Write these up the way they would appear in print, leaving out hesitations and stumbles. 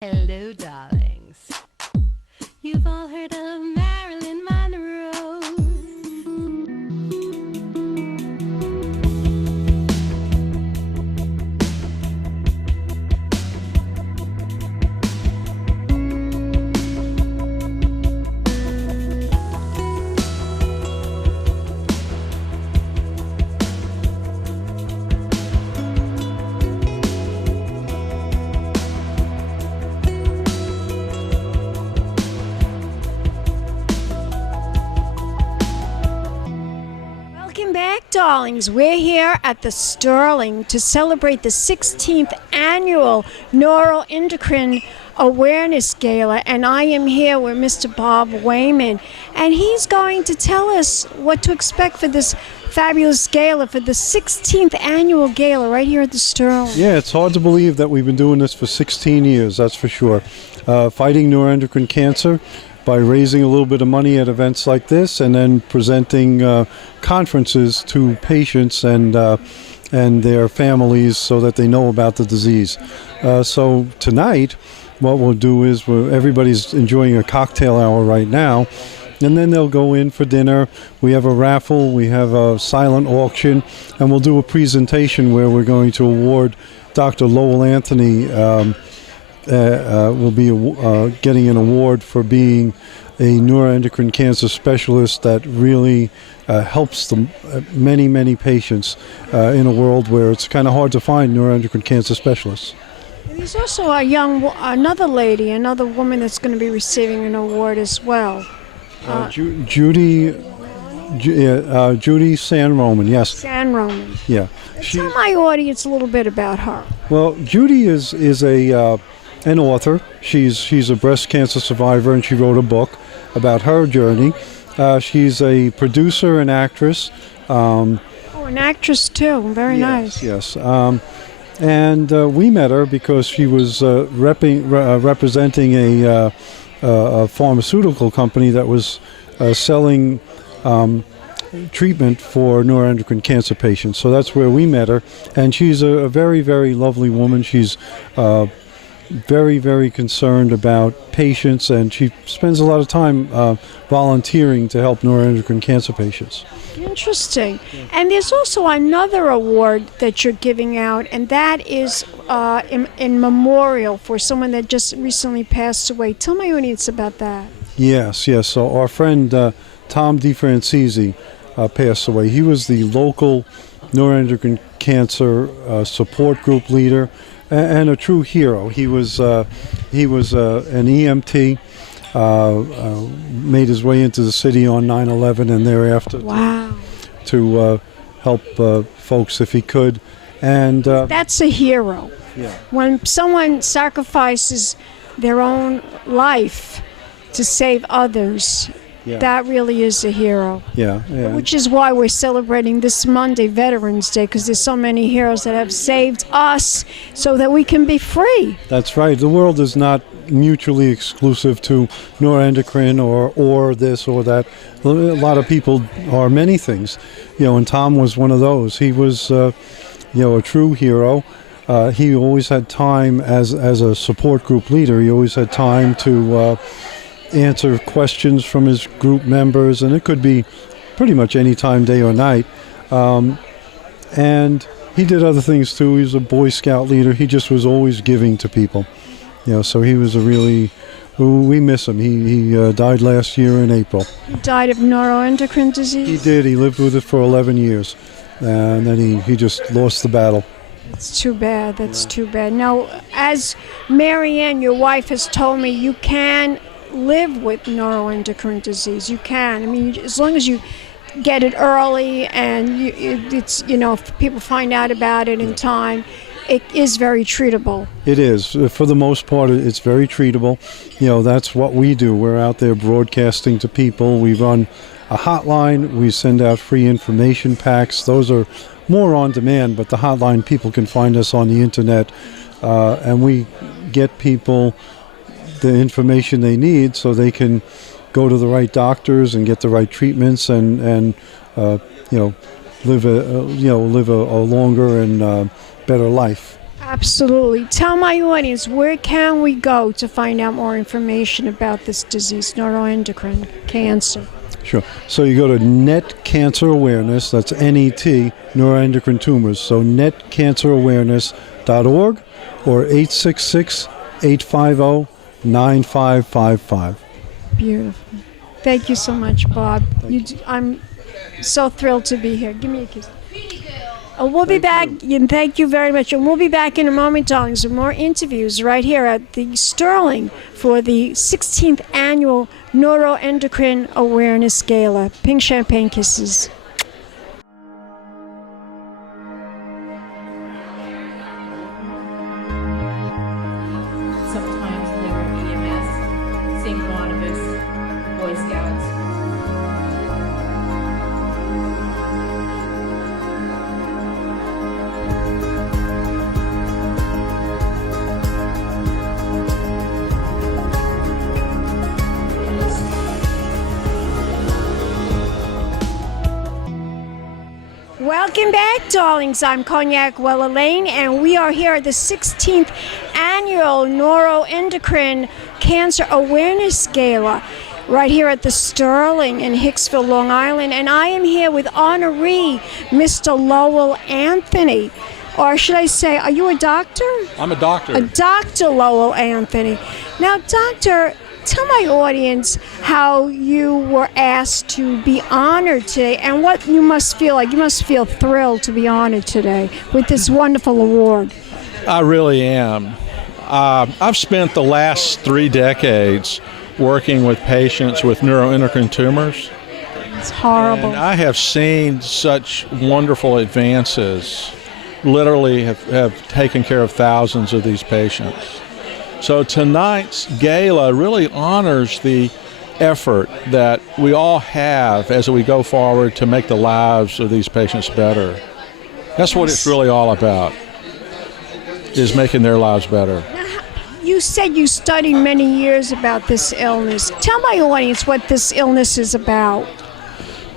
Hello, darlings. You've all heard of Marilyn Monroe. Welcome back, darlings. We're here at the Sterling to celebrate the 16th annual Neuroendocrine Awareness Gala, and I am here with Mr. Bob Wahmann, and he's going to tell us what to expect for this fabulous gala, for the 16th annual gala right here at the Sterling. Yeah, it's hard to believe that we've been doing this for 16 years, that's for sure. Fighting neuroendocrine cancer by raising a little bit of money at events like this, and then presenting conferences to patients and their families so that they know about the disease. So tonight, what we'll do is everybody's enjoying a cocktail hour right now, and then they'll go in for dinner. We have a raffle, we have a silent auction, and we'll do a presentation where we're going to award Dr. Lowell Anthony will be getting an award for being a neuroendocrine cancer specialist that really helps many patients in a world where it's kind of hard to find neuroendocrine cancer specialists. There's also another woman that's going to be receiving an award as well. Judy San Roman, yes. San Roman. Yeah. Tell my audience a little bit about her. Well, Judy is an author. She's a breast cancer survivor, and she wrote a book about her journey. She's a producer and actress. An actress too. Very nice. Yes. And we met her because she was representing a pharmaceutical company that was selling treatment for neuroendocrine cancer patients. So that's where we met her. And she's a very, very lovely woman. She's very concerned about patients, and she spends a lot of time volunteering to help neuroendocrine cancer patients. Interesting. And there's also another award that you're giving out, and that is in memorial for someone that just recently passed away. Tell my audience about that. Yes. So our friend Tom DeFrancisi passed away. He was the local neuroendocrine cancer support group leader and a true hero. He was an EMT, made his way into the city on 9/11 and thereafter. Wow. To help folks if he could. And that's a hero. Yeah. When someone sacrifices their own life to save others, that really is a hero. Yeah. Which is why we're celebrating this Monday, Veterans Day, because there's so many heroes that have saved us so that we can be free. That's right. The world is not mutually exclusive to neuroendocrine or this or that. A lot of people are many things, and Tom was one of those. He was, a true hero. He always had time as a support group leader. He always had time to answer questions from his group members, and it could be pretty much any time, day or night. And he did other things too. He was a Boy Scout leader. He just was always giving to people. So he was we miss him. He died last year in April. He died of neuroendocrine disease? He did. He lived with it for 11 years. And then he just lost the battle. It's too bad. That's too bad. Now, as Maryann, your wife, has told me, you can live with neuroendocrine disease. You can. I mean, as long as you get it early and if people find out about it in time, it is very treatable. It is. For the most part, it's very treatable. That's what we do. We're out there broadcasting to people. We run a hotline. We send out free information packs. Those are more on demand, but the hotline, people can find us on the internet, and we get people the information they need so they can go to the right doctors and get the right treatments and live a longer and better life. Absolutely. Tell my audience, where can we go to find out more information about this disease, neuroendocrine cancer? Sure. So you go to Net Cancer Awareness, that's NET, neuroendocrine tumors. So netcancerawareness.org or 866-850-9555. Beautiful. Thank you so much, Bob. I'm so thrilled to be here. Give me a kiss. We'll be back, and thank you very much. And we'll be back in a moment, darlings, with more interviews right here at the Sterling for the 16th Annual Neuroendocrine Awareness Gala. Pink champagne kisses. Sometimes they're EMS, St. Barnabas, Boy Scouts. Welcome back, darlings. I'm Cognac Wellerlane, and we are here at the 16th Annual Neuroendocrine Cancer Awareness Gala right here at the Sterling in Hicksville, Long Island. And I am here with Honorary, Mr. Lowell Anthony. Or should I say, are you a doctor? I'm a doctor. A Dr. Lowell Anthony. Now, doctor, tell my audience how you were asked to be honored today and what you must feel like. You must feel thrilled to be honored today with this wonderful award. I really am. I've spent the last 3 decades working with patients with neuroendocrine tumors. It's horrible. And I have seen such wonderful advances, literally have taken care of thousands of these patients. So tonight's gala really honors the effort that we all have as we go forward to make the lives of these patients better. That's what it's really all about, is making their lives better. You said you studied many years about this illness. Tell my audience what this illness is about.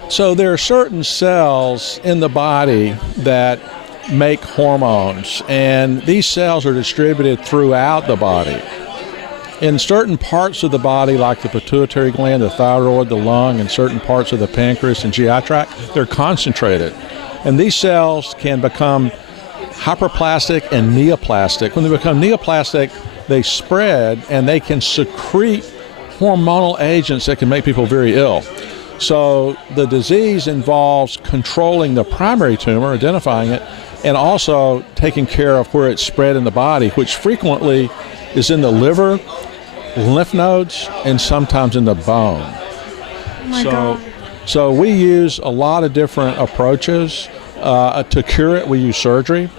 So there are certain cells in the body that make hormones, and these cells are distributed throughout the body. In certain parts of the body, like the pituitary gland, the thyroid, the lung, and certain parts of the pancreas and GI tract, they're concentrated. And these cells can become hyperplastic and neoplastic. When they become neoplastic, they spread and they can secrete hormonal agents that can make people very ill. So the disease involves controlling the primary tumor, identifying it, and also taking care of where it's spread in the body, which frequently is in the liver, lymph nodes, and sometimes in the bone. Oh my God. So we use a lot of different approaches. To cure it, we use surgery.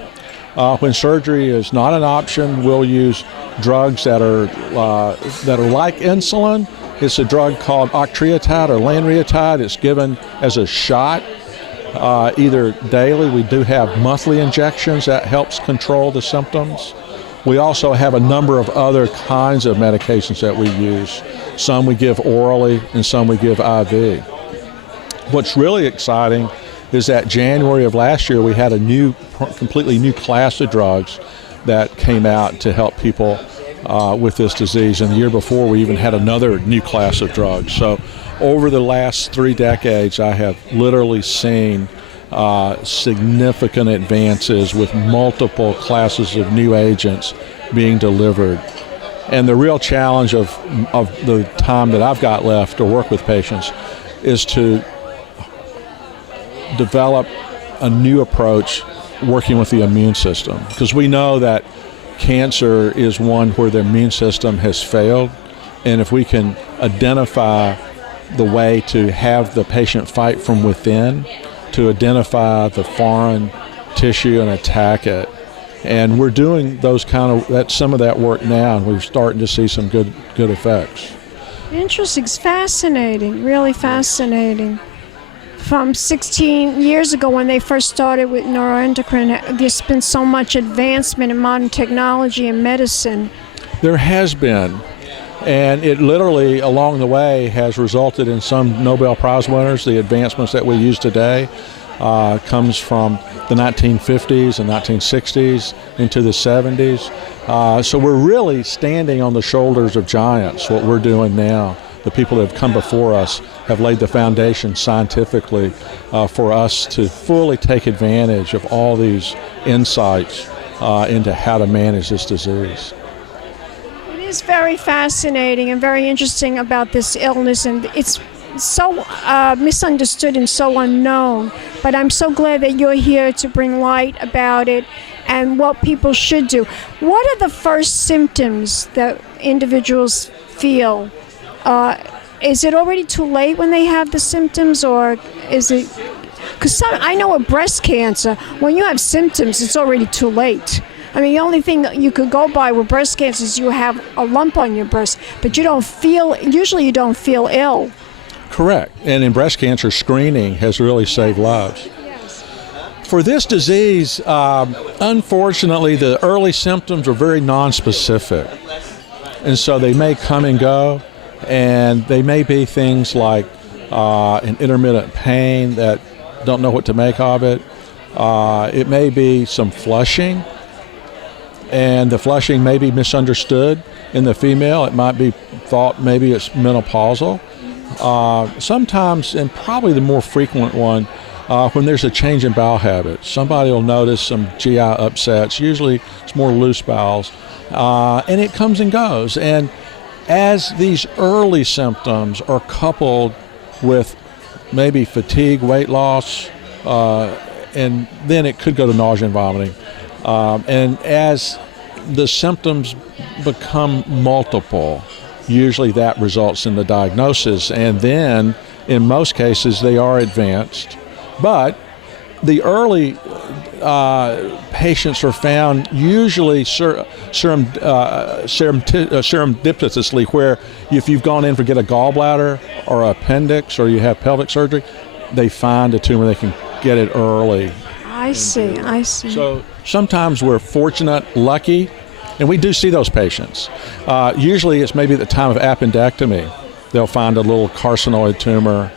When surgery is not an option, we'll use drugs that are like insulin. It's a drug called octreotide or lanreotide. It's given as a shot, either daily. We do have monthly injections that helps control the symptoms. We also have a number of other kinds of medications that we use. Some we give orally and some we give IV. What's really exciting is that January of last year we had a completely new class of drugs that came out to help people with this disease. And the year before we even had another new class of drugs. So over the last 3 decades I have literally seen significant advances with multiple classes of new agents being delivered. And the real challenge of the time that I've got left to work with patients is to develop a new approach working with the immune system, because we know that cancer is one where the immune system has failed, and if we can identify the way to have the patient fight from within, to identify the foreign tissue and attack it. And we're doing some of that work now, and we're starting to see some good effects. Interesting. It's fascinating, really fascinating. From 16 years ago when they first started with neuroendocrine, there's been so much advancement in modern technology and medicine. There has been, and it literally along the way has resulted in some Nobel Prize winners, the advancements that we use today. comes from the 1950s and 1960s into the 70s. So we're really standing on the shoulders of giants, what we're doing now. The people that have come before us have laid the foundation scientifically for us to fully take advantage of all these insights into how to manage this disease. It is very fascinating and very interesting about this illness, and it's so misunderstood and so unknown. But I'm so glad that you're here to bring light about it and what people should do. What are the first symptoms that individuals feel? Is it already too late when they have the symptoms, or is it? Because I know with breast cancer, when you have symptoms, it's already too late. I mean, the only thing that you could go by with breast cancer is you have a lump on your breast, but you don't feel. Usually, you don't feel ill. Correct. And in breast cancer, screening has really saved lives. For this disease, unfortunately, the early symptoms are very nonspecific, and so they may come and go. And they may be things like an intermittent pain that don't know what to make of it. It may be some flushing, and the flushing may be misunderstood in the female. It might be thought maybe it's menopausal. Sometimes, and probably the more frequent one, when there's a change in bowel habits. Somebody will notice some GI upsets. Usually it's more loose bowels, and it comes and goes. And as these early symptoms are coupled with maybe fatigue, weight loss, and then it could go to nausea and vomiting. And as the symptoms become multiple, usually that results in the diagnosis. And then, in most cases, they are advanced. But the early patients are found usually serendipitously, where if you've gone in to get a gallbladder or appendix, or you have pelvic surgery, they find a tumor. They can get it early. I see. So sometimes we're fortunate, lucky, and we do see those patients. Usually it's maybe at the time of appendectomy. They'll find a little carcinoid tumor,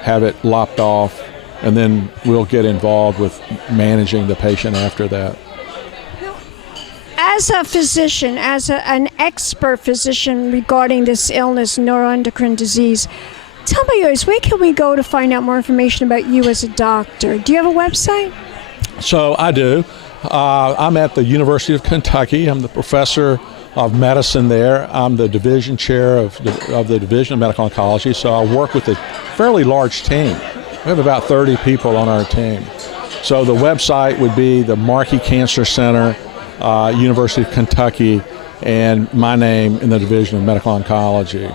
have it lopped off, and then we'll get involved with managing the patient after that. As a physician, an expert physician regarding this illness, neuroendocrine disease, tell me yours, where can we go to find out more information about you as a doctor? Do you have a website? So I do. I'm at the University of Kentucky. I'm the professor of medicine there. I'm the division chair of the Division of Medical Oncology, so I work with a fairly large team. We have about 30 people on our team. So the website would be the Markey Cancer Center, University of Kentucky, and my name in the Division of Medical Oncology.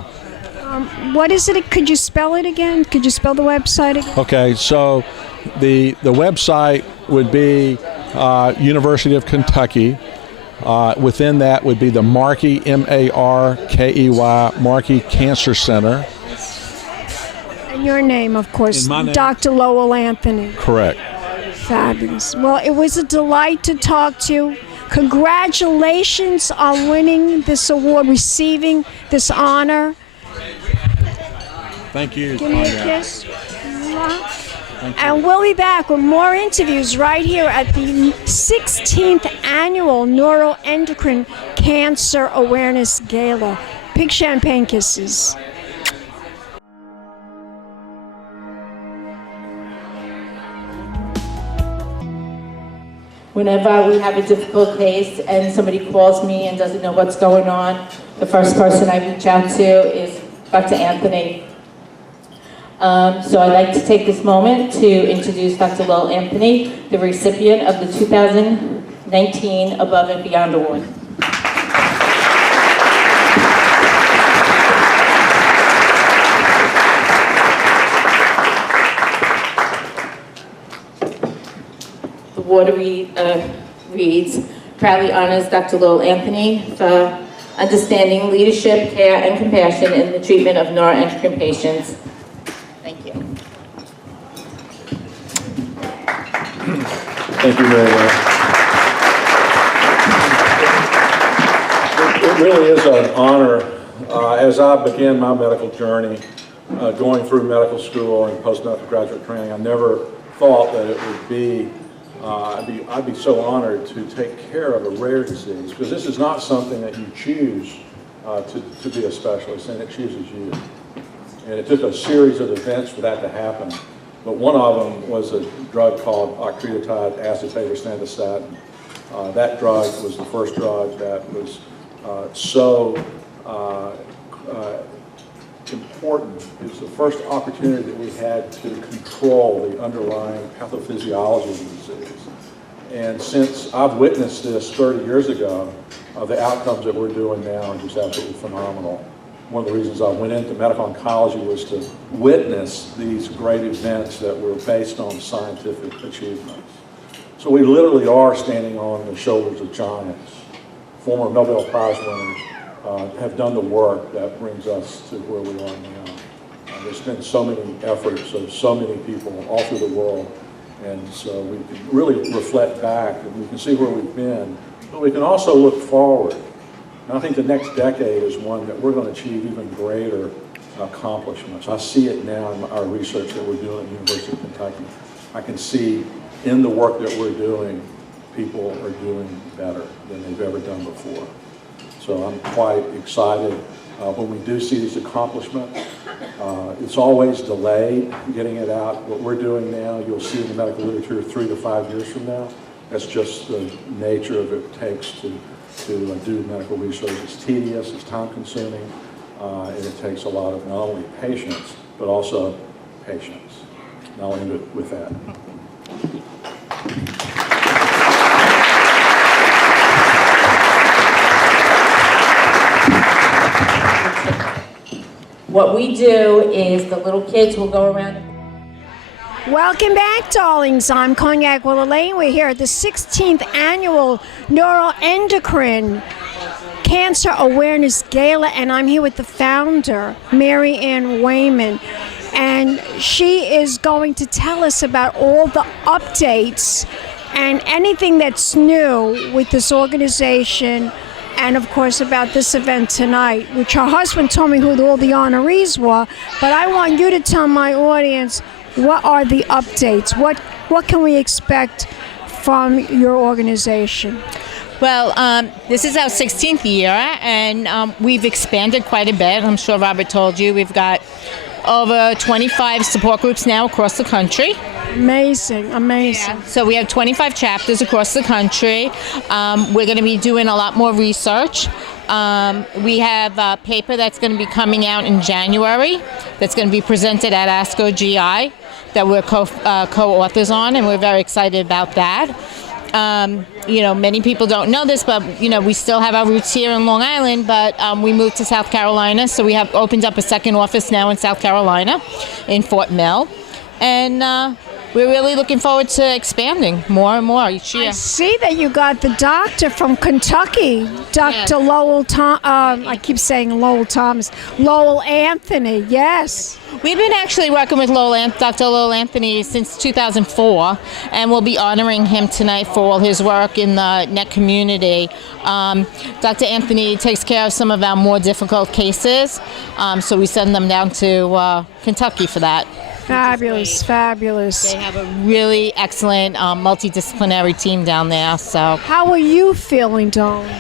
What is it? Could you spell it again? Could you spell the website again? Okay, so the website would be University of Kentucky. Within that would be the Markey, M-A-R-K-E-Y, Markey Cancer Center. And your name, of course, And my name. Dr. Lowell Anthony. Correct. Fabulous. Well, it was a delight to talk to you. Congratulations on winning this award, receiving this honor. Thank you. Give me a kiss. And we'll be back with more interviews right here at the 16th Annual Neuroendocrine Cancer Awareness Gala. Big champagne kisses. Whenever we have a difficult case and somebody calls me and doesn't know what's going on, the first person I reach out to is Dr. Anthony. So I'd like to take this moment to introduce Dr. Lowell Anthony, the recipient of the 2019 Above and Beyond Award. The award reads, proudly honors Dr. Lowell Anthony for understanding leadership, care, and compassion in the treatment of neuroendocrine patients. Thank you. Thank you very much. It really is an honor. As I began my medical journey, going through medical school and postgraduate training, I never thought that it would be, I'd be so honored to take care of a rare disease, because this is not something that you choose to be a specialist in, it chooses you. And it took a series of events for that to happen. But one of them was a drug called octreotide acetate or stendastatin. That drug was the first drug that was so important. It was the first opportunity that we had to control the underlying pathophysiology of the disease. And since I've witnessed this 30 years ago, the outcomes that we're doing now are just absolutely phenomenal. One of the reasons I went into medical oncology was to witness these great events that were based on scientific achievements. So we literally are standing on the shoulders of giants. Former Nobel Prize winners have done the work that brings us to where we are now. There's been so many efforts of so many people all through the world, and so we can really reflect back and we can see where we've been, but we can also look forward. And I think the next decade is one that we're going to achieve even greater accomplishments. I see it now in our research that we're doing at the University of Kentucky. I can see in the work that we're doing, people are doing better than they've ever done before. So I'm quite excited when we do see these accomplishments. It's always delayed getting it out. What we're doing now, you'll see in the medical literature 3 to 5 years from now. That's just the nature of it takes to do medical research. It's tedious, it's time consuming, and it takes a lot of not only patience, but also patience. And I'll end it with that. What we do is the little kids will go around. Welcome back, darlings. I'm Cognac Wellerlane. We're here at the 16th Annual Neuroendocrine Cancer Awareness Gala, and I'm here with the founder, Maryann Wahmann. And she is going to tell us about all the updates and anything that's new with this organization, and of course about this event tonight, which her husband told me who all the honorees were, but I want you to tell my audience what are the updates? What can we expect from your organization? Well, this is our 16th year, and we've expanded quite a bit. I'm sure Robert told you. We've got over 25 support groups now across the country. Amazing, amazing. Yeah. So we have 25 chapters across the country. We're going to be doing a lot more research. We have a paper that's going to be coming out in January that's going to be presented at ASCO GI that we're co-authors on, and we're very excited about that. Many people don't know this, but, we still have our roots here in Long Island, but we moved to South Carolina, so we have opened up a second office now in South Carolina, in Fort Mill. And we're really looking forward to expanding more and more each year. I see that you got the doctor from Kentucky, Dr. Lowell. I keep saying Lowell Thomas. Lowell Anthony. Yes. We've been actually working with Dr. Lowell Anthony since 2004, and we'll be honoring him tonight for all his work in the NET community. Dr. Anthony takes care of some of our more difficult cases, so we send them down to Kentucky for that. Fabulous, fabulous. They have a really excellent multidisciplinary team down there. So, how are you feeling, darling?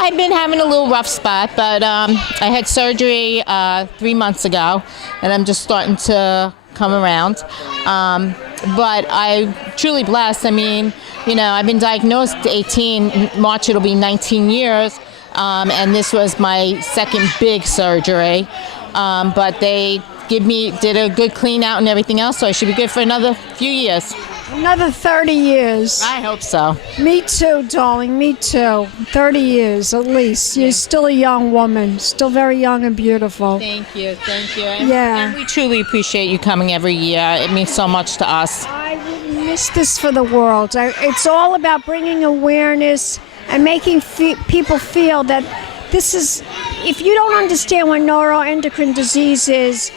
I've been having a little rough spot, but I had surgery 3 months ago, and I'm just starting to come around. But I'm truly blessed. I mean, I've been diagnosed at 18. In March it'll be 19 years, and this was my second big surgery. But they did a good clean out and everything else, so I should be good for another few years. Another 30 years. I hope so. Me too, darling, me too. 30 years at least. You're still a young woman, still very young and beautiful. Thank you. Yeah. And we truly appreciate you coming every year. It means so much to us. I would miss this for the world. It's all about bringing awareness and making people feel that this is, if you don't understand what neuroendocrine disease is,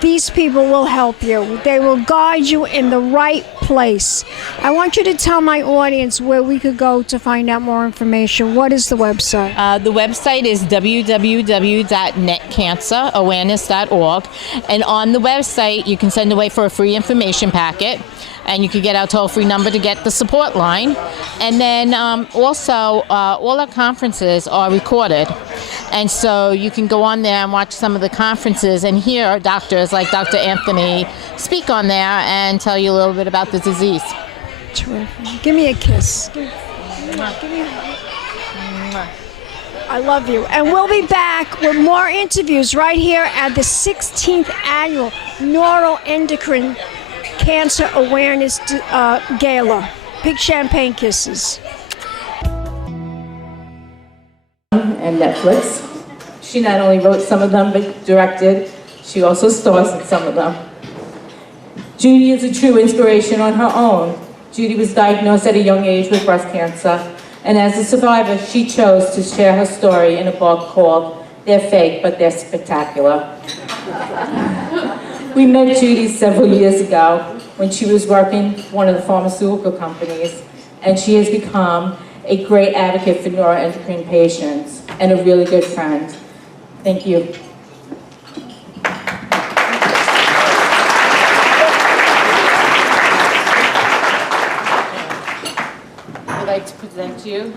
these people will help you. They will guide you in the right place. I want you to tell my audience where we could go to find out more information. What is the website? The website is www.netcancerawareness.org. And on the website, you can send away for a free information packet. And you can get our toll-free number to get the support line. And then also, all our conferences are recorded. And so you can go on there and watch some of the conferences and hear doctors like Dr. Anthony speak on there and tell you a little bit about the disease. Terrific. Give me a kiss. I love you. And we'll be back with more interviews right here at the 16th Annual Neuroendocrine Cancer Awareness Gala. Big champagne kisses. And Netflix. She not only wrote some of them, but directed. She also stars in some of them. Judy is a true inspiration on her own. Judy was diagnosed at a young age with breast cancer, and as a survivor, she chose to share her story in a book called They're Fake, But They're Spectacular. We met Judy several years ago when she was working for one of the pharmaceutical companies, and she has become a great advocate for neuroendocrine patients and a really good friend. Thank you. I'd like to present to you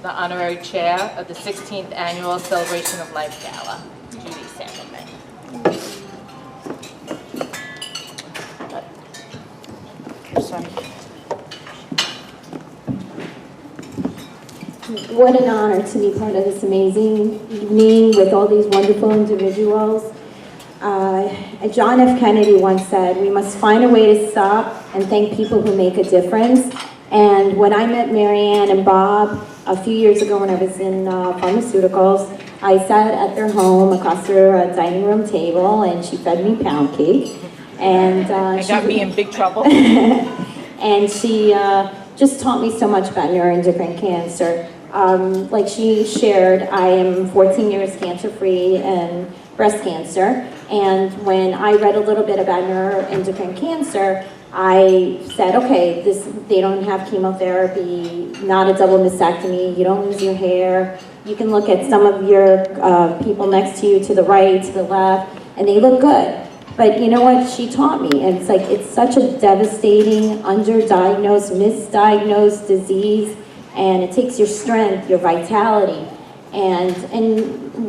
the Honorary Chair of the 16th Annual Celebration of Life Gala, Judy Sandelman. What an honor to be part of this amazing evening with all these wonderful individuals. John F. Kennedy once said, we must find a way to stop and thank people who make a difference. And when I met Maryann and Bob a few years ago when I was in pharmaceuticals, I sat at their home across their dining room table, and she fed me pound cake. And It got me in big trouble. And she just taught me so much about neuroendocrine cancer. Like she shared, I am 14 years cancer-free and breast cancer. And when I read a little bit about neuroendocrine cancer, I said, okay, they don't have chemotherapy, not a double mastectomy, you don't lose your hair. You can look at some of your people next to you, to the right, to the left, and they look good. But you know what she taught me? And it's like, it's such a devastating, underdiagnosed, misdiagnosed disease, and it takes your strength, your vitality, and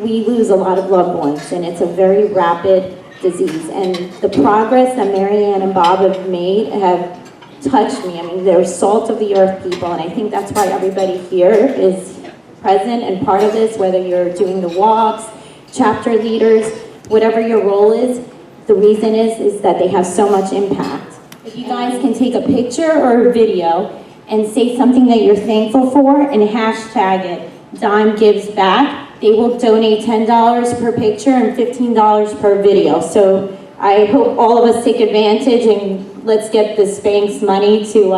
we lose a lot of loved ones, and it's a very rapid disease. And the progress that Maryann and Bob have made have touched me. I mean, they're salt of the earth people, and I think that's why everybody here is present and part of this, whether you're doing the walks, chapter leaders, whatever your role is. The reason is that they have so much impact. If you guys can take a picture or a video and say something that you're thankful for and hashtag it, Dime Gives Back, they will donate $10 per picture and $15 per video. So I hope all of us take advantage and let's get the Spanx money to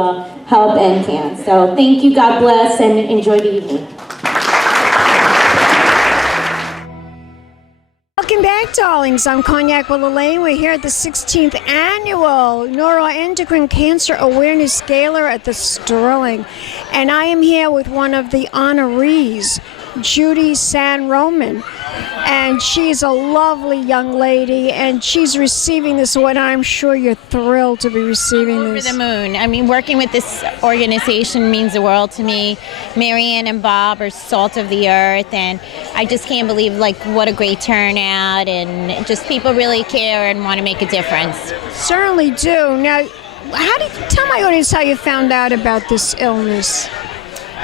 help end cancer. So thank you, God bless, and enjoy the evening. Welcome back, darlings. I'm Cognac Wellerlane. We're here at the 16th Annual Neuroendocrine Cancer Awareness Gala at the Sterling. And I am here with one of the honorees, Judy San Roman. And she's a lovely young lady, and she's receiving this award. I'm sure you're thrilled to be receiving this. Over the moon. I mean, working with this organization means the world to me. Maryann and Bob are salt of the earth, and I just can't believe what a great turnout, and just people really care and want to make a difference. Certainly do. Now, tell my audience how you found out about this illness.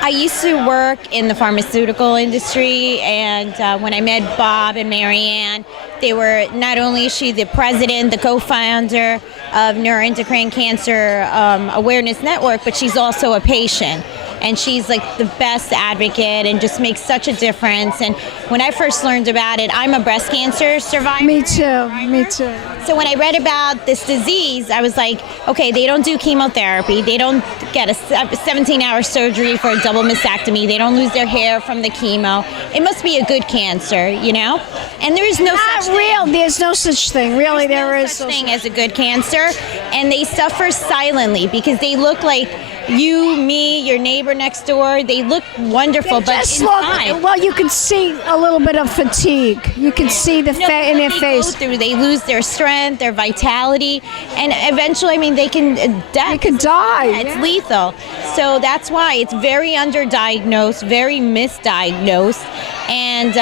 I used to work in the pharmaceutical industry, and when I met Bob and Maryann, they were, not only is she the president, the co-founder of Neuroendocrine Cancer Awareness Network, but she's also a patient. and she's like the best advocate and just makes such a difference. And when I first learned about it, I'm a breast cancer survivor. Me too. Me too. So when I read about this disease, I was like, okay, they don't do chemotherapy. They don't get a 17-hour surgery for a double mastectomy. They don't lose their hair from the chemo. It must be a good cancer, you know? And there is no Not such real. thing. There's no such thing. Really, there is Such thing as a good cancer. And they suffer silently because they look like you, me, your neighbor next door. They look wonderful, but Just inside. look. Well, you can see a little bit of fatigue. You can see the in their they face. Go through, they lose their strength, their vitality, and eventually, I mean, they can die. They could die. It's lethal. So that's why it's very underdiagnosed, very misdiagnosed. And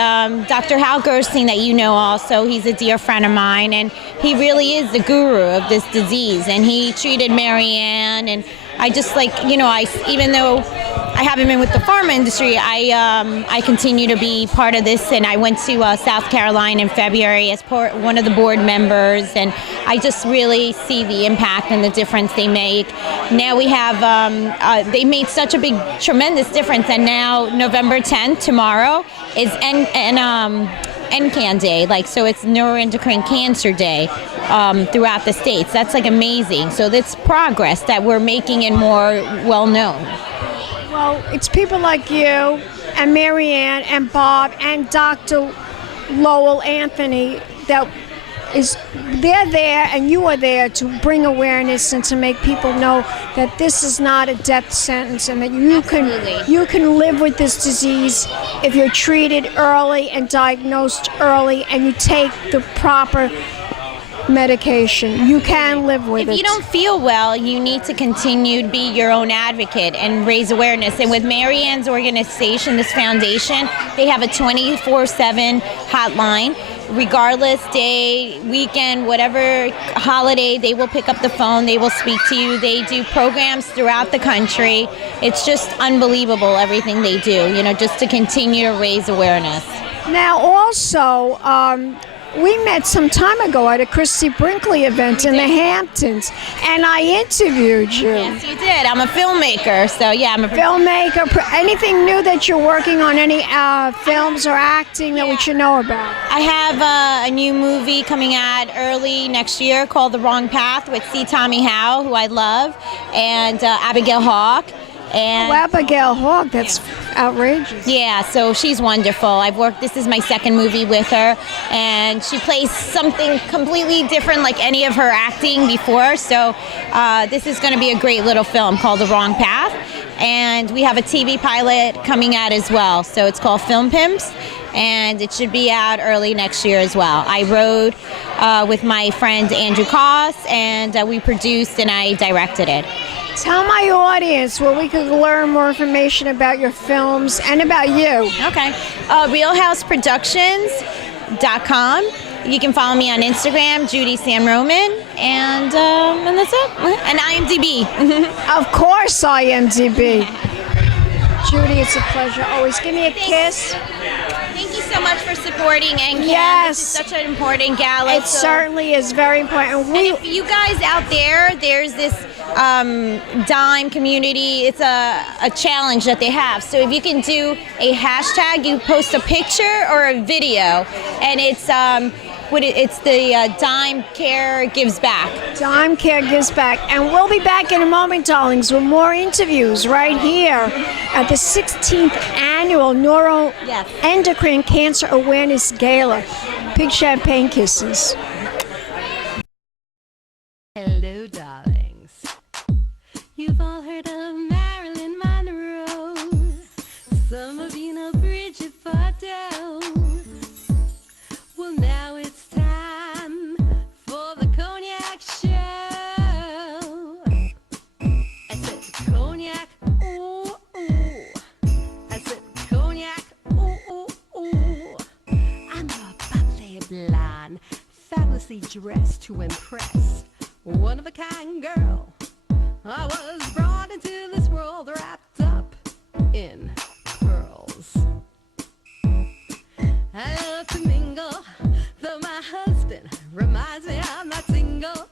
Dr. Hal Gerstein, that you know also, he's a dear friend of mine, and he really is the guru of this disease. And he treated Maryann, and I just even though I haven't been with the pharma industry, I continue to be part of this, and I went to South Carolina in February as one of the board members, and I just really see the impact and the difference they make. Now we have, they made such a big, tremendous difference, and now November 10th, tomorrow, is NCAN Day, so it's Neuroendocrine Cancer Day throughout the states. That's amazing. So that's progress that we're making it more well known. Well, it's people like you and Maryann and Bob and Dr. Lowell Anthony they're there and you are there to bring awareness and to make people know that this is not a death sentence and that you can live with this disease if you're treated early and diagnosed early and you take the proper medication. You can live with it. If you don't feel well, you need to continue to be your own advocate and raise awareness. And with Maryann's organization, this foundation, they have a 24/7 hotline. Regardless, day, weekend, whatever holiday, they will pick up the phone, they will speak to you. They do programs throughout the country. It's just unbelievable everything they do, just to continue to raise awareness. Now also, we met some time ago at a Christy Brinkley event in the Hamptons, and I interviewed you. Yes, you did. I'm a filmmaker, so yeah, I'm a filmmaker. Anything new that you're working on? Any films or acting that we should know about? I have a new movie coming out early next year called The Wrong Path with C. Tommy Howe, who I love, and Abigail Hawk. And Abigail Hawk, that's outrageous. Yeah, so she's wonderful. This is my second movie with her, and she plays something completely different like any of her acting before, so this is going to be a great little film called The Wrong Path, and we have a TV pilot coming out as well, so it's called Film Pimps, and it should be out early next year as well. I wrote with my friend Andrew Koss, and we produced and I directed it. Tell my audience where we could learn more information about your films and about you. Okay. RealHouseProductions.com. You can follow me on Instagram, Judy San Roman, and that's it. And IMDb. Of course, IMDb. Judy, it's a pleasure. Always give me a kiss. Thank you so much for supporting NCAN. Yes. This is such an important gala. It certainly is very important. And if you guys out there, there's this Dime community. It's a challenge that they have. So if you can do a hashtag, you post a picture or a video, and it's the Dime Care Gives Back. Dime Care Gives Back. And we'll be back in a moment, darlings, with more interviews right here at the 16th Annual Neuroendocrine Cancer Awareness Gala. Big champagne kisses. Hello, darlings. You've all heard of Marilyn Monroe. Some of you know Bridget Bardot. Well, now it's time for the Cognac show. I said Cognac, ooh, ooh. I said Cognac, ooh, ooh, ooh. I'm a bubbly blonde, fabulously dressed to impress. One-of-a-kind girl. I was brought into this world wrapped up in pearls. I love to mingle, though my husband reminds me I'm not single.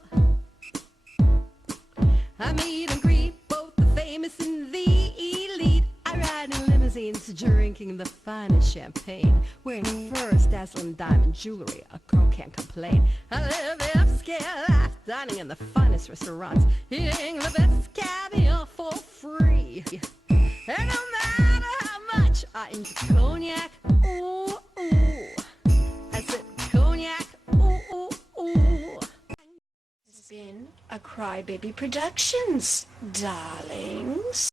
I meet and greet both the famous and the elite. drinking the finest champagne, wearing furs, dazzling diamond jewelry. A girl can't complain. I live the upscale life, dining in the finest restaurants, eating the best caviar for free. And no matter how much I enjoy cognac, ooh, ooh. I said cognac, ooh, ooh, ooh. It's been a Crybaby Productions, darlings.